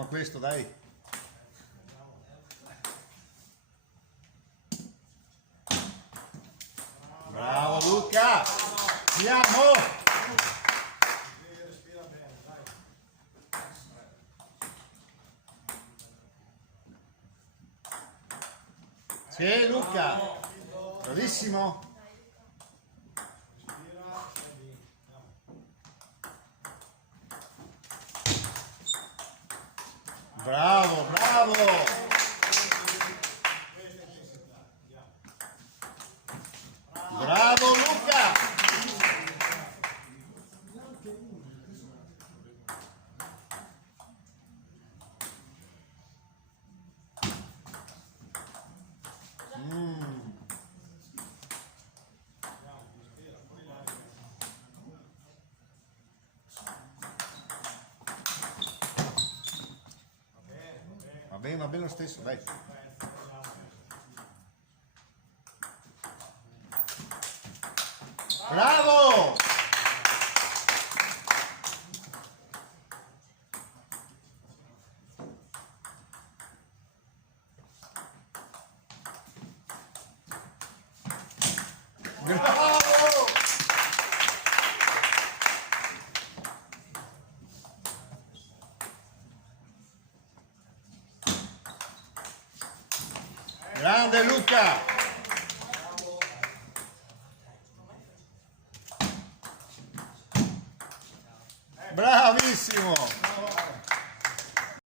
buono questo, dai. Bravo Luca! Andiamo! Respira bene, dai. Sì, Luca! Bravissimo! Respira, stai lì. Bravo, bravo! Questa intensità. Andiamo. Bravo Luca! Respira, fuori l'aria. Va bene, Va bene lo stesso, dai. Bravo! Bravo! Grande Luca! Bravissimo!